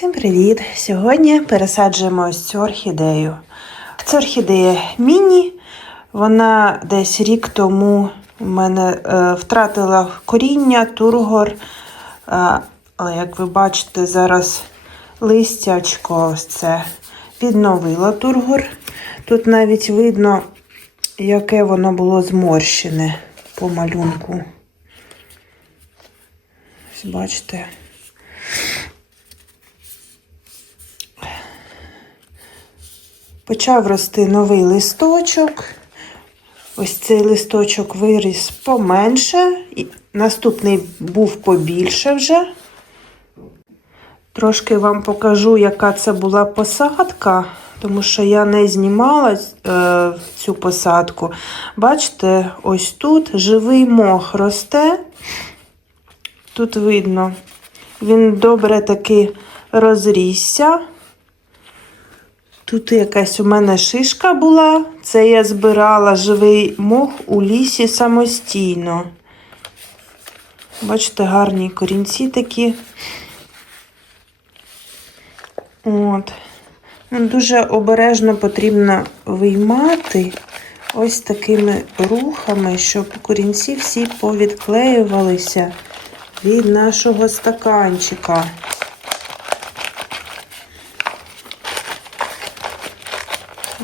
Всім привіт! Сьогодні пересаджуємо ось цю орхідею. Це орхідея міні. Вона десь рік тому у мене е, втратила коріння, тургор. Е, але як ви бачите, зараз листячко ось це відновило тургор. Тут навіть видно, яке воно було зморщене по малюнку. Ось бачите. Почав рости новий листочок. Ось цей листочок виріс поменше. і Наступний був побільше вже. Трошки вам покажу, яка це була посадка, тому що я не знімала е, цю посадку. Бачите, ось тут живий мох росте. Тут видно, він добре таки розрісся. Тут якась у мене шишка була. Це я збирала живий мох у лісі самостійно. Бачите, гарні корінці такі. От. Дуже обережно потрібно виймати ось такими рухами, щоб корінці всі повідклеювалися від нашого стаканчика.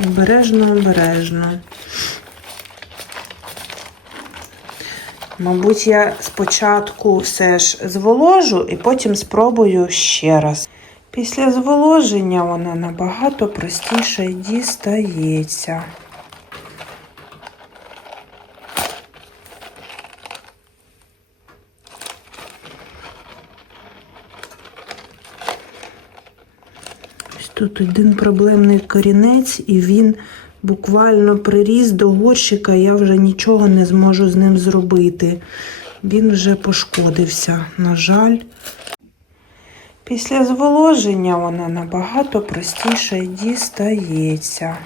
Обережно, обережно. Мабуть, я спочатку все ж зволожу і потім спробую ще раз. Після зволоження вона набагато простіше дістається. Тут один проблемний корінець, і він буквально приріс до горщика, я вже нічого не зможу з ним зробити. Він вже пошкодився, на жаль. Після зволоження вона набагато простіше дістається.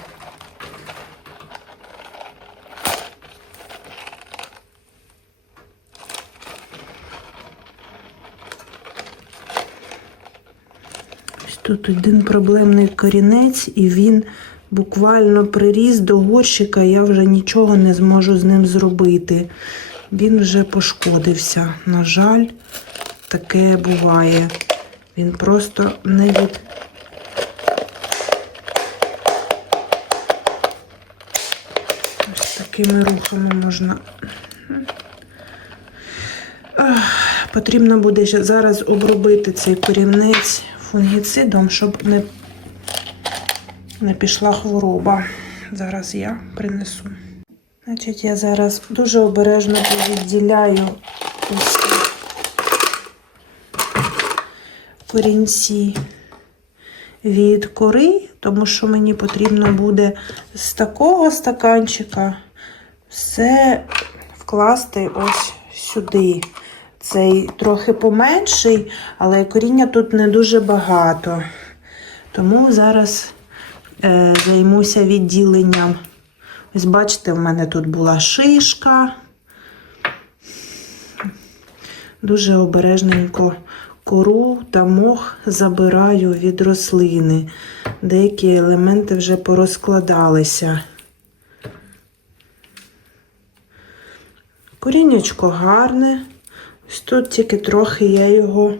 Тут один проблемний корінець, і він буквально приріс до горщика, я вже нічого не зможу з ним зробити. Він вже пошкодився. На жаль, таке буває. Він просто не від. Такими рухами можна. Потрібно буде зараз обробити цей корінець фунгіцидом, щоб не, не пішла хвороба. Зараз я принесу. Значить, я зараз дуже обережно відділяю ось корінці від кори, тому що мені потрібно буде з такого стаканчика все вкласти ось сюди. Цей трохи поменший, але коріння тут не дуже багато. Тому зараз е, займуся відділенням. Ось, бачите, в мене тут була шишка. Дуже обережненько кору та мох забираю від рослини. Деякі елементи вже порозкладалися. Коріннячко гарне. Ось тут тільки трохи я його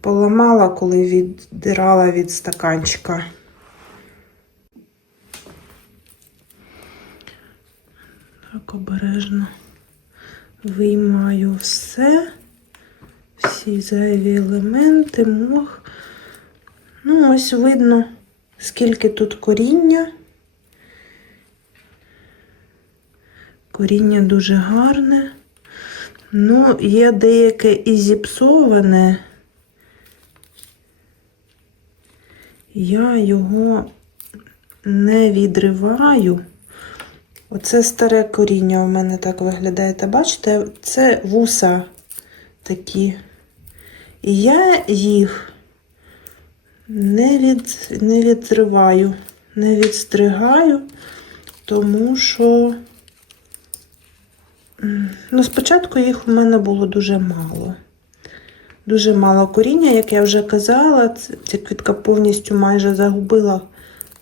поламала, коли віддирала від стаканчика. Так, обережно виймаю все, всі зайві елементи, мох. Ну, ось видно, скільки тут коріння. Коріння дуже гарне. Ну, є деяке і зіпсоване. Я його не відриваю. Оце старе коріння у мене так виглядає. Та бачите, це вуса такі. І я їх не, від, не відриваю, не відстригаю, тому що ну, спочатку їх у мене було дуже мало. дуже мало коріння, як я вже казала, ця квітка повністю майже загубила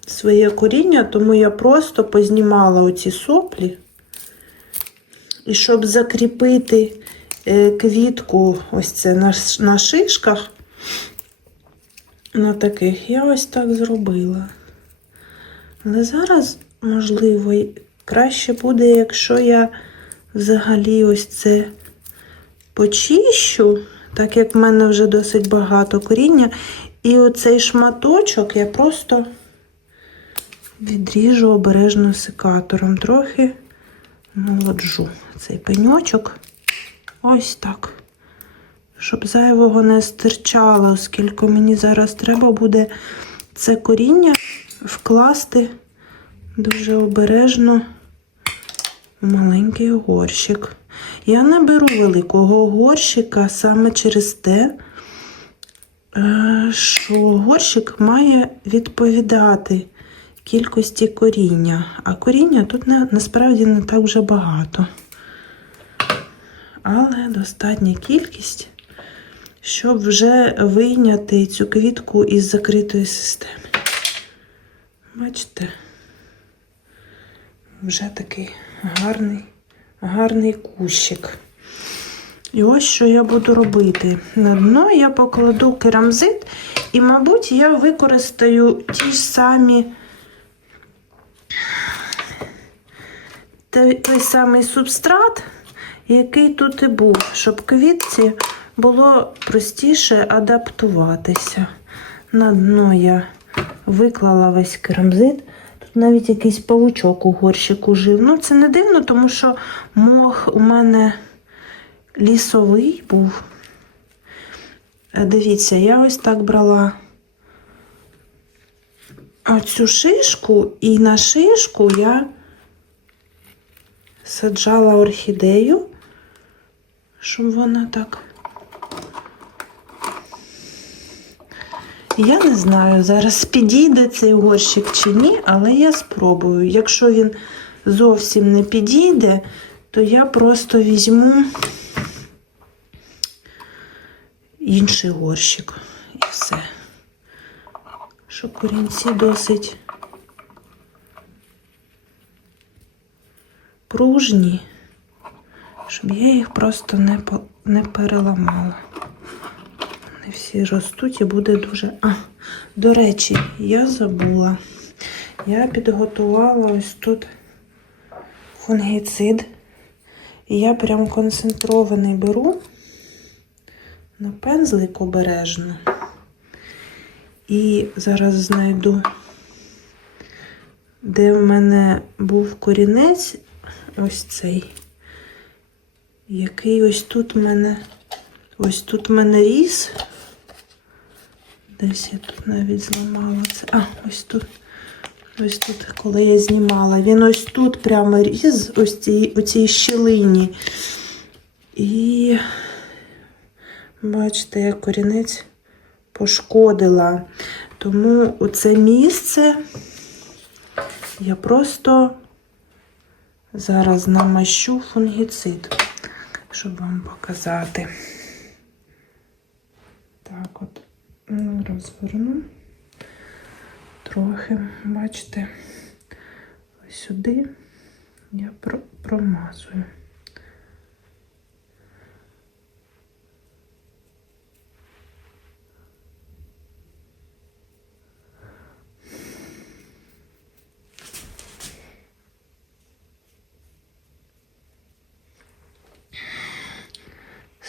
своє коріння, тому я просто познімала оці соплі. І щоб закріпити е, квітку, ось це на, на шишках, на таких, я ось так зробила. Але зараз, можливо, краще буде, якщо я взагалі ось це почищу, так як в мене вже досить багато коріння. І оцей шматочок я просто відріжу обережно секатором. Трохи молоджу цей пеньочок. Ось так. Щоб зайвого не стирчало, оскільки мені зараз треба буде це коріння вкласти дуже обережно маленький горщик. Я не беру великого горщика саме через те, е, що горщик має відповідати кількості коріння, а коріння тут не, насправді не так вже багато. Але достатня кількість, щоб вже вийняти цю квітку із закритої системи. Бачите? Вже такий гарний, гарний кущик. І ось що я буду робити. На дно я покладу керамзит, і, мабуть, я використаю ті ж самі той, самий субстрат, який тут і був, щоб квітці було простіше адаптуватися. На дно я виклала весь керамзит. Навіть якийсь павучок у горщику жив. Ну, це не дивно, тому що мох у мене лісовий був. Е, Дивіться, я ось так брала оцю шишку, і на шишку я саджала орхідею, щоб вона так. Я не знаю, зараз підійде цей горщик чи ні, але я спробую. Якщо він зовсім не підійде, то я просто візьму інший горщик і все. Що корінці досить пружні, щоб я їх просто не, не переламала. Всі ростуть і буде дуже. А, до речі, я забула. Я підготувала ось тут фунгіцид. І я прям концентрований беру на пензлик обережно. І зараз знайду, де в мене був корінець, ось цей, який ось тут в мене, ось тут в мене ріс. Десь я тут навіть зламала це. А, ось тут. Ось тут, коли я знімала. Він ось тут прямо різ, ось цій, у цій щілині. І бачите, я корінець пошкодила. Тому у це місце я просто зараз намащу фунгіцид, щоб вам показати. Так от розверну трохи, бачите, ось сюди я промазую.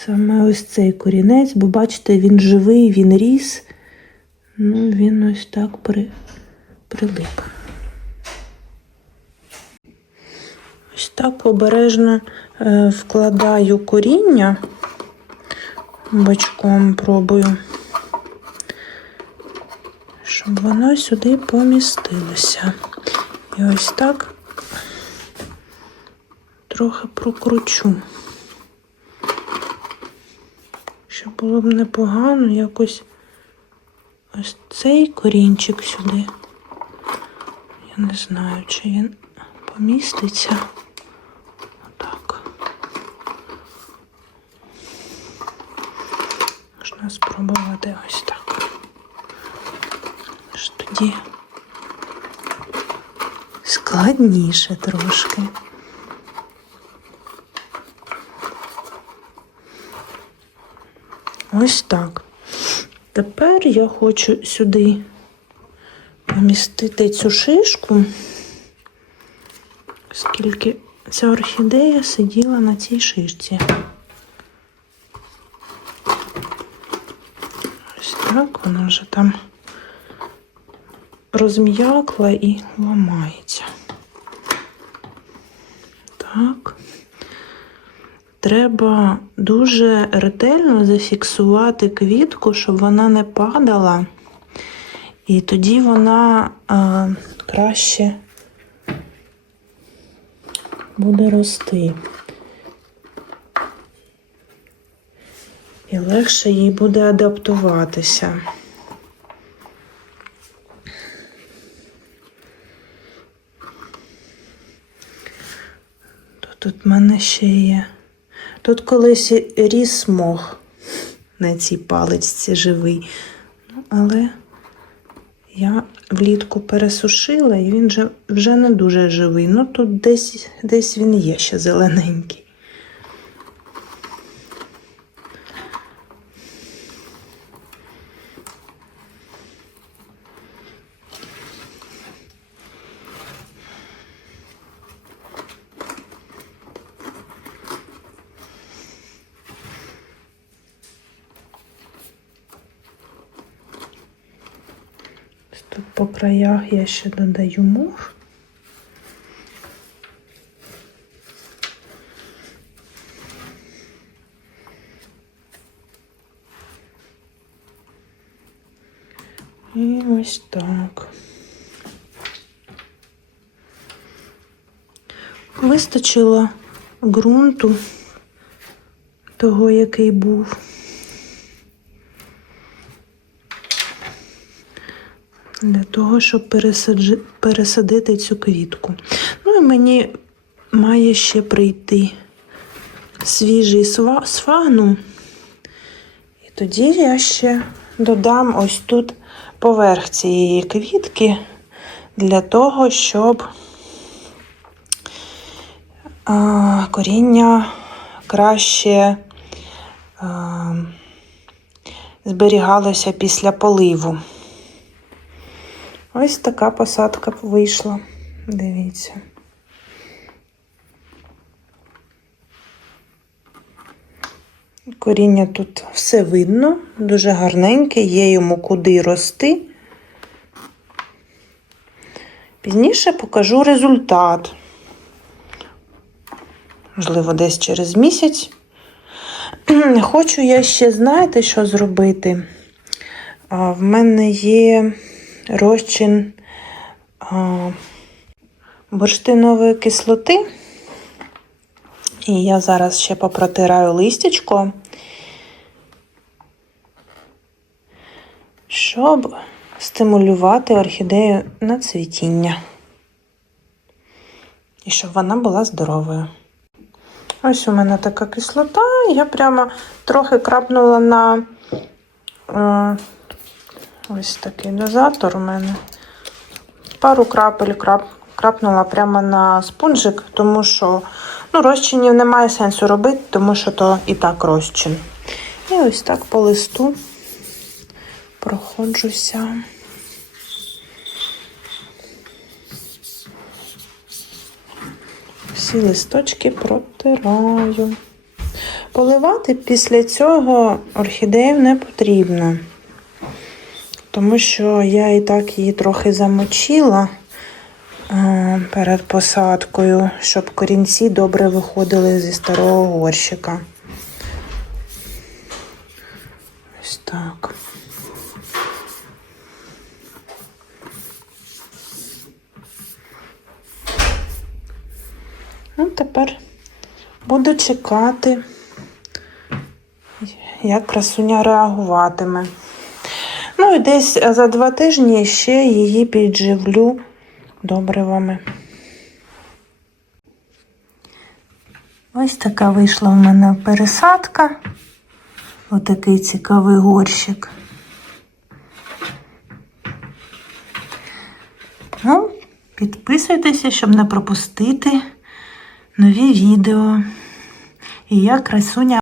Саме ось цей корінець, бо бачите, він живий, він ріс. Ну, він ось так при, прилип. Ось так обережно е, вкладаю коріння, бочком пробую, щоб воно сюди помістилося. І ось так трохи прокручу. Щоб було б непогано якось ось цей корінчик сюди. Я не знаю, чи він поміститься. Отак. Можна спробувати ось так. Ж тоді складніше трошки. Ось так. Тепер я хочу сюди помістити цю шишку, оскільки ця орхідея сиділа на цій шишці. Ось так вона вже там розм'якла і ламається. Так. Треба дуже ретельно зафіксувати квітку, щоб вона не падала, і тоді вона а, краще буде рости. І легше їй буде адаптуватися. Тут в мене ще є. Тут колись ріс мох на цій паличці живий. Ну, але я влітку пересушила і він вже, вже не дуже живий. Ну тут десь, десь він є ще зелененький. Ось Тут по краях я ще додаю мох. І ось так. Вистачило ґрунту того, який був. для того, щоб пересаджи... пересадити цю квітку. Ну і мені має ще прийти свіжий сфагнум. І тоді я ще додам ось тут поверх цієї квітки для того, щоб коріння краще зберігалося після поливу. Ось така посадка вийшла. Дивіться. Коріння тут все видно, дуже гарненьке, є йому куди рости. Пізніше покажу результат. Можливо, десь через місяць. Хочу я ще, знаєте, що зробити? В мене є розчин бурштинової кислоти. І я зараз ще попротираю листячко, щоб стимулювати орхідею на цвітіння. І щоб вона була здоровою. Ось у мене така кислота, я прямо трохи крапнула на е, ось такий дозатор у мене. Пару крапель крап, крапнула прямо на спунжик, тому що ну, розчинів немає сенсу робити, тому що то і так розчин. І ось так по листу проходжуся. Всі листочки протираю. Поливати після цього орхідею не потрібно, тому що я і так її трохи замочила е, перед посадкою, щоб корінці добре виходили зі старого горщика. Ось так. Ну, тепер буду чекати, як красуня реагуватиме. Ну і десь е, за два тижні ще її підживлю добривами. Ось така вийшла в мене пересадка. Отакий цікавий горщик. Ну, Підписуйтеся, щоб не пропустити нові відео. І я красуня.